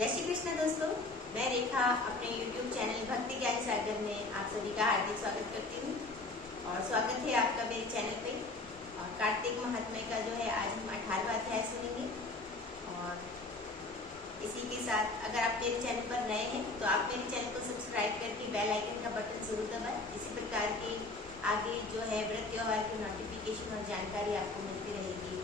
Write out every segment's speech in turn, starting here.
जय श्री कृष्ण दोस्तों, मैं रेखा अपने YouTube चैनल भक्ति ज्ञान सागर में आप सभी का हार्दिक स्वागत करती हूँ। और स्वागत है आपका मेरे चैनल पे। और कार्तिक महात्म्य का जो है आज हम 18वां अध्याय सुनेंगे। और इसी के साथ अगर आप मेरे चैनल पर नए हैं तो आप मेरे चैनल को सब्सक्राइब करके बेल आइकन का बटन जरूर दबाएं। इसी प्रकार के आगे जो है व्रत त्योहार की नोटिफिकेशन और जानकारी आपको मिलती रहेगी।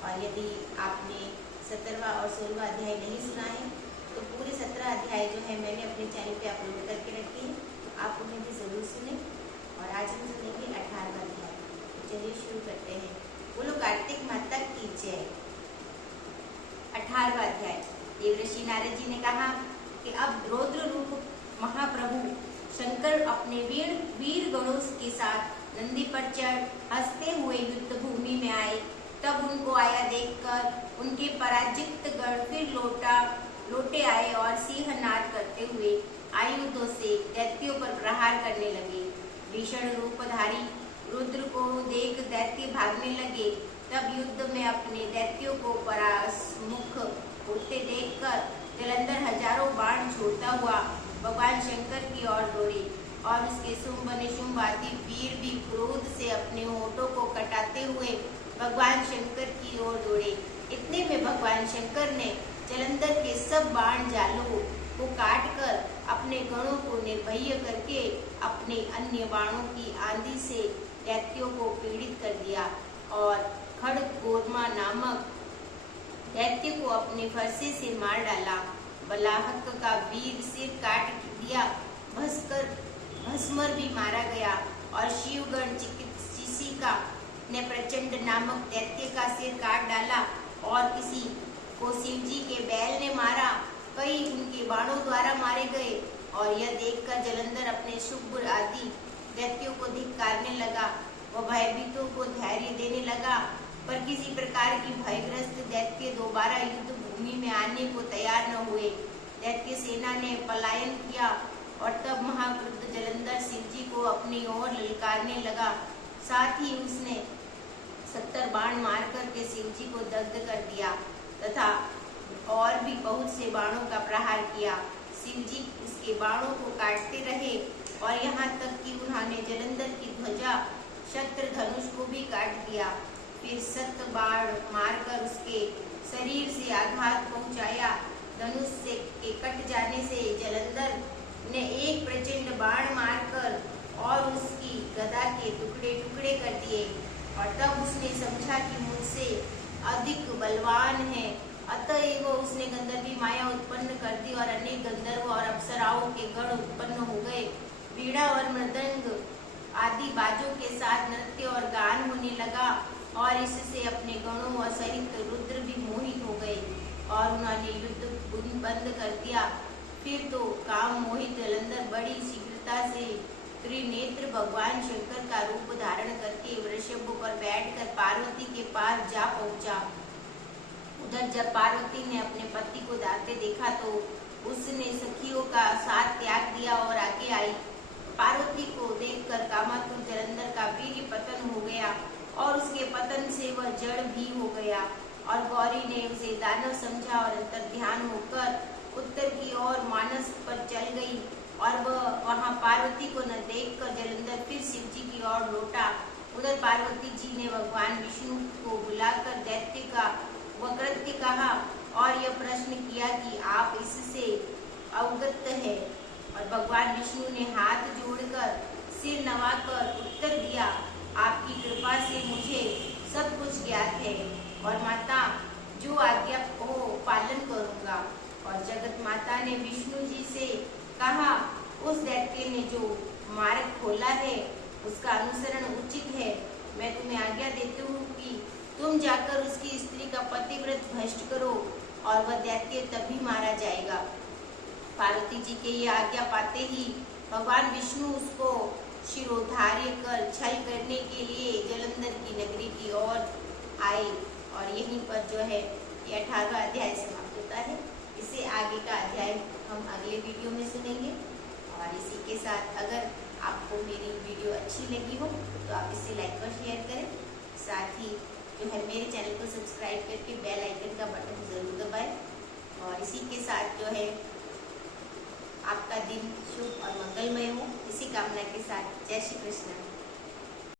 और यदि आपने 17वां और 16वां अध्याय नहीं सुना है तो पूरे 17 अध्याय जो है मैंने अपने चैनल पे अपलोड करके रखे हैं, तो आप उन्हें भी ज़रूर सुने। और आज हम सुनेंगे 18वां अध्याय। तो चलिए शुरू करते हैं। बोलो कार्तिक माता की जय। 18वां अध्याय। देवर्षि नारद जी ने कहा कि अब रौद्र रूप महाप्रभु शंकर अपने वीर गणों के साथ नंदी पर चढ़ हंसते हुए युद्ध भूमि में आए। तब उनको आया देखकर उनके पराजित गण फिर लौटे आए और सिंहनाद करते हुए आयुधों से दैत्यों पर प्रहार करने लगे। भीषण रूपधारी रुद्र को देख दैत्य भागने लगे। तब युद्ध में अपने दैत्यों को परास्मुख होते देखकर जलंधर हजारों बाण छोड़ता हुआ भगवान शंकर की ओर दौड़े। और उसके शुंभ निशुंभ आदि वीर भी क्रोध से अपने होठों को कटाते हुए भगवान शंकर की ओर दौड़े। इतने में भगवान शंकर ने जलंधर के सब बाण जालों को काटकर अपने गणों को निर्भय करके अपने अन्य बाणों की आंधी से दैत्यों को पीड़ित कर दिया। और खड़गोरमा नामक दैत्य को अपने फरसे से मार डाला। बलाहक का वीर सिर काट दिया, भस्मर भी मारा गया। और शिवगण चिकित्सिका ने प्रचंड नामक दैत्य का सिर काट डाला। और किसी को शिवजी के बैल ने मारा, कई उनके बाणों द्वारा मारे गए। और यह देखकर जलंधर अपने शुभ आदि दैत्यों को धिक्कारने लगा। वह भयभीतों को धैर्य देने लगा, पर किसी प्रकार की भयग्रस्त दैत्य दोबारा युद्ध भूमि में आने को तैयार न हुए। दैत्य सेना ने पलायन किया। और तब महाक्रुद्ध जलंधर शिवजी को अपनी ओर ललकारने लगा। साथ ही उसने 70 बाण मार करके शिवजी को दग्ध कर दिया तथा और भी बहुत से बाणों का प्रहार किया। शिवजी उसके बाणों को काटते रहे और यहाँ तक कि उन्होंने जलंधर की ध्वजा शस्त्र धनुष को भी काट दिया। फिर 7 बाण मारकर उसके शरीर से आघात पहुंचाया। धनुष से के कट जाने से जलंधर ने एक प्रचंड बाण मारकर और उसकी गदा के टुकड़े टुकड़े कर दिए। और तब उसने समझा कि मुझसे अधिक बलवान है, अतएव उसने गंधर्वी माया उत्पन्न कर दी और अनेक गंधर्व और अप्सराओं के गण उत्पन्न हो गए। वीणा और मृदंग आदि बाजों के साथ नृत्य और गान होने लगा। और इससे अपने गणों और सहित रुद्र भी मोहित हो गए और उन्होंने युद्ध बंद कर दिया। फिर तो काम मोहित जलंधर बड़ी शीघ्रता से त्रिनेत्र भगवान शंकर का रूप धारण करके वृषभ पर बैठकर पार्वती के पास जा पहुंचा। उधर जब पार्वती ने अपने पति को जाते देखा तो उसने सखियों का साथ त्याग दिया और आगे आई। पार्वती को देखकर कामातुर जलंधर का वीर्य पतन हो गया और उसके पतन से वह जड़ भी हो गया। और गौरी ने उसे दानव समझा और अंतर ध्यान होकर उत्तर की ओर मानस पर चल गई। और वह वहां पार्वती को न देखकर जलंधर फिर शिवजी की ओर लौटा। उधर पार्वती जी ने भगवान विष्णु को बुलाकर दैत्य का वकृत्य कहा और यह प्रश्न किया कि आप इससे अवगत है। और भगवान विष्णु ने हाथ जोड़कर सिर नवाकर उत्तर दिया, आपकी कृपा से मुझे सब कुछ ज्ञात है और माता जो आज्ञा हो पालन करूंगा। और जगत माता ने विष्णु जी से कहा, उस दैत्य ने जो मार्ग खोला है उसका अनुसरण उचित है। मैं तुम्हें आज्ञा देती हूँ कि तुम जाकर उसकी स्त्री का पतिव्रत भ्रष्ट करो और वह दैत्य तभी मारा जाएगा। पार्वती जी के ये आज्ञा पाते ही भगवान विष्णु उसको शिरोधार्य कर छल करने के लिए जलंधर की नगरी की ओर आए। और यहीं पर जो है ये 18वां अध्याय समाप्त होता है। इससे आगे का अध्याय हम अगले वीडियो में सुनेंगे। और इसी के साथ अगर आपको मेरी वीडियो अच्छी लगी हो तो आप इसे लाइक और शेयर करें। साथ ही जो है मेरे चैनल को सब्सक्राइब करके बेल आइकन का बटन जरूर दबाएं। और इसी के साथ जो है आपका दिन शुभ और मंगलमय हो, इसी कामना के साथ जय श्री कृष्ण।